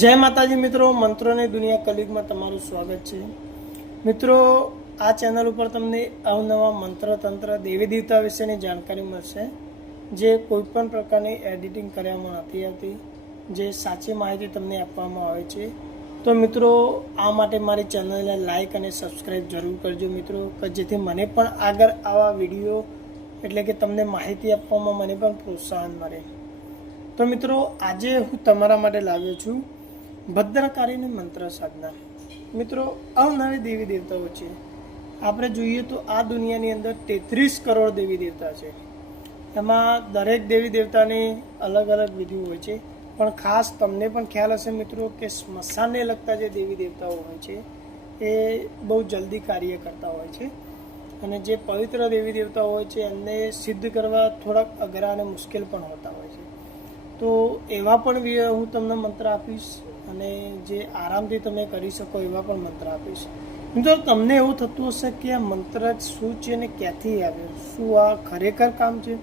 જય માતાજી મિત્રો, મંત્રોની દુનિયા કલિયુગમાં તમારું સ્વાગત છે. મિત્રો, આ ચેનલ ઉપર તમને અવનવા મંત્ર તંત્ર દેવી દેવતા વિશેની જાણકારી મળશે, જે કોઈપણ પ્રકારની એડિટિંગ કરવામાં નથી આવતી, જે સાચી માહિતી તમને આપવામાં આવે છે. તો મિત્રો, આ માટે મારી ચેનલને લાઇક અને સબસ્ક્રાઈબ જરૂર કરજો મિત્રો, કે જેથી મને પણ આગળ આવા વિડીયો એટલે કે તમને માહિતી આપવામાં મને પણ પ્રોત્સાહન મળે. તો મિત્રો, આજે હું તમારા માટે લાવ્યો છું ભદ્રકાળીની મંત્ર સાધના. મિત્રો, અવનવી દેવી દેવતાઓ છે. આપણે જોઈએ તો આ દુનિયાની અંદર 33 કરોડ દેવી દેવતા છે. એમાં દરેક દેવી દેવતાની અલગ અલગ વિધિ હોય છે, પણ ખાસ તમને પણ ખ્યાલ હશે મિત્રો કે સ્મશાનને લગતા જે દેવી દેવતાઓ હોય છે એ બહુ જલ્દી કાર્ય કરતા હોય છે, અને જે પવિત્ર દેવી દેવતાઓ હોય છે એમને સિદ્ધ કરવા થોડાક અઘરા અને મુશ્કેલ પણ હોતા હોય છે. તો એવા પણ હું તમને મંત્ર આપીશ, અને જે આરામથી તમે કરી શકો એવા પણ મંત્ર આપીશ. મિત્રો, તમને એવું થતું હશે કે આ મંત્ર શું છે અને ક્યાંથી આવ્યો, શું આ ખરેખર કામ છે?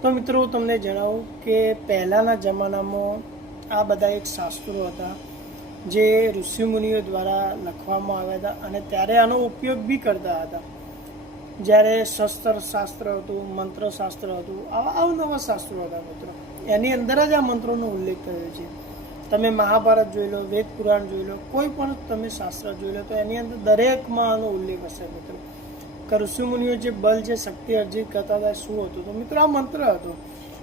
તો મિત્રો, હું તમને જણાવું કે પહેલાંના જમાનામાં આ બધા એક શાસ્ત્રો હતા જે ઋષિમુનિઓ દ્વારા લખવામાં આવ્યા હતા, અને ત્યારે આનો ઉપયોગ બી કરતા હતા. જ્યારે શસ્ત્ર શાસ્ત્ર હતું, મંત્ર શાસ્ત્ર હતું, આવા અવનવા શાસ્ત્રો હતા મિત્રો. એની અંદર જ આ મંત્રોનો ઉલ્લેખ કર્યો છે. તમે મહાભારત જોઈ લો, વેદ પુરાણ જોઈ લો, કોઈ પણ તમે શાસ્ત્ર જોઈ લો, તો એની અંદર દરેકમાં આનો ઉલ્લેખ હશે મિત્રો. કે ઋષિમુનિઓ જે બલ, જે શક્તિ અર્જિત કરતા હતા, શું હતું? તો મિત્રો, આ મંત્ર હતો.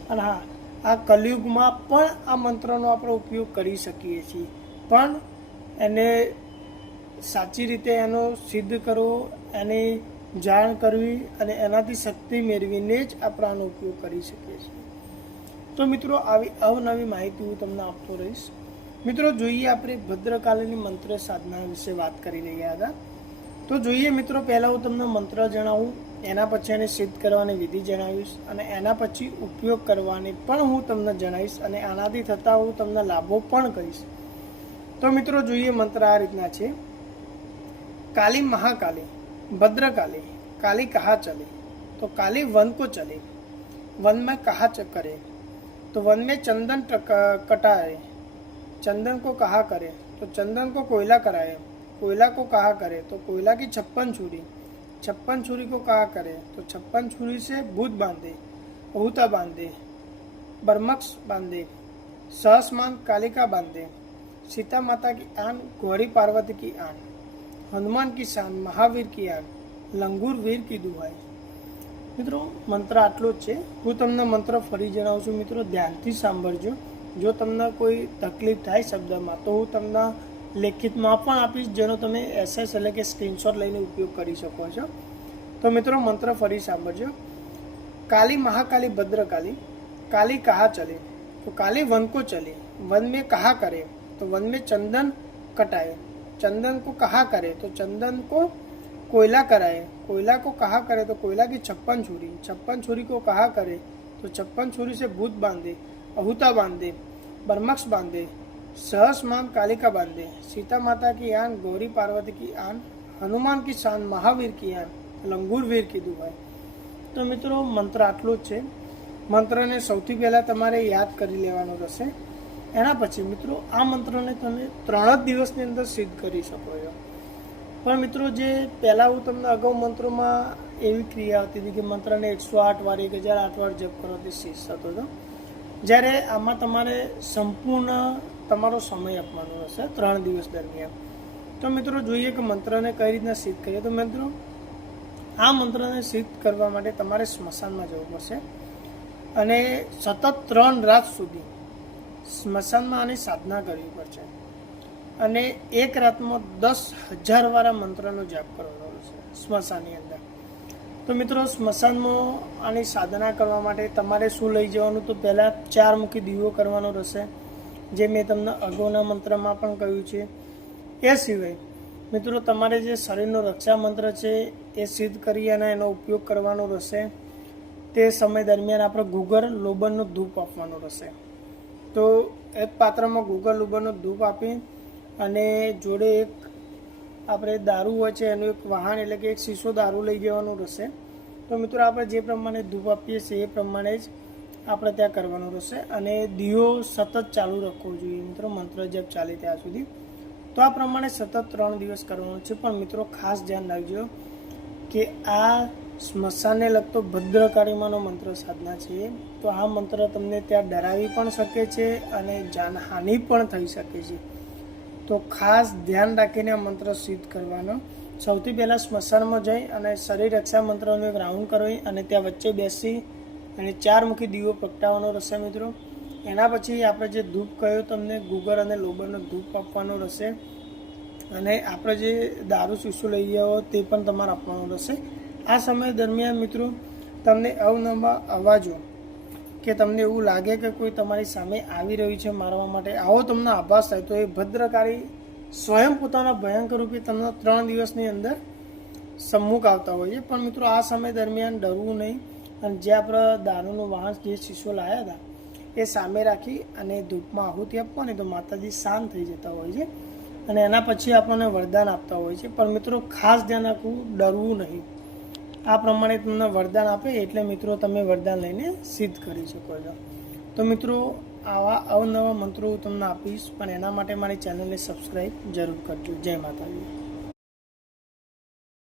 અને હા, આ કલિયુગમાં પણ આ મંત્રનો આપણે ઉપયોગ કરી શકીએ છીએ, પણ એને સાચી રીતે એનો સિદ્ધ કરવો, એની જાણ કરવી અને એનાથી શક્તિ મેળવીને જ આપણે આનો ઉપયોગ કરી શકીએ છીએ. તો મિત્રો, આવી અવનવી માહિતી હું તમને આપતો રહીશ. મિત્રો, જોઈએ આપણે ભદ્રકાળીની મંત્ર સાધના વિશે વાત કરી રહ્યા હતા. તો જોઈએ મિત્રો, પહેલાં હું તમને મંત્ર જણાવું, એના પછી એને સિદ્ધ કરવાની વિધિ જણાવીશ, અને એના પછી ઉપયોગ કરવાની પણ હું તમને જણાવીશ, અને આનાથી થતાં હું તમને લાભો પણ કહીશ. તો મિત્રો, જોઈએ મંત્ર આ રીતના છે. काली महाकाली भद्रकाली काली कहाँ चले, तो काली वन को चले, वन में कहाँ करे, तो वन में चंदन कटाए, चंदन को कहाँ करे, तो चंदन को कोयला कराए, कोयला को कहाँ करे, तो कोयला की 56 छुरी, 56 छुरी को कहाँ करे, तो 56 छुरी से भूत बांधे, अहूता बांधे, बर्मक्ष बांधे, सहस्मान कालिका बांधे, सीता माता की आन, गौरी पार्वती की आन, हनुमान की शान, महावीर की आन, लंगूर वीर की दुहाई. મિત્રો, મંત્ર આટલો જ છે. હું તમને મંત્ર ફરી જણાવું છું મિત્રો, ધ્યાનથી સાંભળજો. જો તમને કોઈ તકલીફ થાય શબ્દમાં, તો હું તમને લેખિતમાં પણ આપીશ, જેનો તમે એસએસ એટલે કે સ્ક્રીનશોટ લઈને ઉપયોગ કરી શકો છો. તો મિત્રો, મંત્ર ફરી સાંભળજો. काली महाकाली भद्रकाली काली कहाँ चले, तो काली वन को चले, वन में कहाँ करे, तो वन में चंदन कटाए, चंदन को कहाँ करे, तो चंदन को कोयला कराए, कोयला को कहाँ करे, तो कोयला की 56 छुरी, 56 छुरी को कहाँ करे, तो 56 छुरी से भूत बांधे, अहूता बांधे, बर्मक्ष बांधे, सहस्मान कालिका बांधे, सीता माता की आन, गौरी पार्वती की आन, हनुमान की शान, महावीर की आन, लंगूर वीर की दुहाई. તો મિત્રો, મંત્ર આટલો જ છે. મંત્રને સૌથી પહેલાં તમારે યાદ કરી લેવાનો રહેશે. એના પછી મિત્રો, આ મંત્રને તમે 3 જ દિવસની અંદર સિદ્ધ કરી શકો છો. પણ મિત્રો, જે પહેલાં હું તમને અગાઉ મંત્રોમાં એવી ક્રિયા હતી હતી કે મંત્રને 108 વાર 1008 વાર જપ કરવાથી સિદ્ધ થતો હતો, જ્યારે આમાં તમારે સંપૂર્ણ તમારો સમય આપવાનો રહેશે 3 દિવસ દરમિયાન. તો મિત્રો, જોઈએ કે મંત્રને કઈ રીતના સિદ્ધ કરીએ. તો મિત્રો, આ મંત્રને સિદ્ધ કરવા માટે તમારે સ્મશાનમાં જવું પડશે, અને સતત 3 રાત સુધી સ્મશાનમાં આની સાધના કરવી પડશે, અને એક રાતમાં 10,000 વાર આ મંત્રનો જાપ કરવાનો રહેશે સ્મશાનની અંદર. તો મિત્રો, સ્મશાનમાં આની સાધના કરવા માટે તમારે શું લઈ જવાનું? તો પહેલાં 4 મુખી દીવો કરવાનો રહેશે, જે મેં તમને અગાઉના મંત્રમાં પણ કહ્યું છે. એ સિવાય મિત્રો, તમારે જે શરીરનો રક્ષા મંત્ર છે એ સિદ્ધ કરી અને એનો ઉપયોગ કરવાનો રહેશે. તે સમય દરમિયાન આપણે ગુગર લોબનનો ધૂપ આપવાનો રહેશે. તો એક પાત્રમાં ગુગર લોબનનો ધૂપ આપી, અને જોડે એક આપણે દારૂ હોય છે એનું એક વાહન એટલે કે એક શીશો દારૂ લઈ જવાનું રહેશે. તો મિત્રો, આપણે જે પ્રમાણે ધૂપ આપીએ છીએ એ પ્રમાણે જ આપણે ત્યાં કરવાનો રહેશે અને દીવો સતત ચાલુ રાખવો જોઈએ મિત્રો, મંત્ર જપ ચાલે ત્યાં સુધી. તો આ પ્રમાણે સતત 3 દિવસ કરવાનું છે. પણ મિત્રો ખાસ ધ્યાન રાખજો કે આ સ્મશાનને લગતો ભદ્રકાળીમાંનો મંત્ર સાધના છે. તો આ મંત્ર તમને ત્યાં ડરાવી પણ શકે છે અને જાનહાનિ પણ થઈ શકે છે. તો ખાસ ધ્યાન રાખીને આ મંત્ર સિદ્ધ કરવાનો. સૌથી પહેલાં સ્મશાનમાં જઈ અને શરીર રક્ષા મંત્રનો એક રાઉન્ડ કરવી અને ત્યાં વચ્ચે બેસી અને 4 મુખી દીવો પ્રગટાવવાનો રહેશે મિત્રો. એના પછી આપણે જે ધૂપ કહ્યું તમને, ગુગર અને લોબરનો ધૂપ આપવાનો રહેશે અને આપણે જે દારૂ શીશો લઈ ગયા હોય તે પણ તમારે આપવાનો રહેશે. આ સમય દરમિયાન મિત્રો તમને અવનવા અવાજો કે તમને એવું લાગે કે કોઈ તમારી સામે આવી રહ્યું છે મારવા માટે, આવો તમને આભાસ થાય તો એ ભદ્રકાળી સ્વયં પોતાના ભયંકર રૂપે તમને 3 દિવસની અંદર સમ્મુખ આવતા હોય છે. પણ મિત્રો આ સમય દરમિયાન ડરવું નહીં અને જે આપણે દારૂનું વાહન જે શીશો લાવ્યા હતા એ સામે રાખી અને ધૂપમાં આહુતિ આપવાની તો માતાજી શાંત થઈ જતા હોય છે અને એના પછી આપણને વરદાન આપતા હોય છે. પણ મિત્રો ખાસ ધ્યાન રાખવું, ડરવું નહીં. આ પ્રમાણે તમને વરદાન આપે એટલે મિત્રો તમે વરદાન લઈને સિદ્ધ કરી શકો છો. તો મિત્રો આવા અવનવા મંત્રો હું તમને આપીશ, પણ એના માટે મારી ચેનલને સબસ્ક્રાઈબ જરૂર કરજો. જય માતાજી.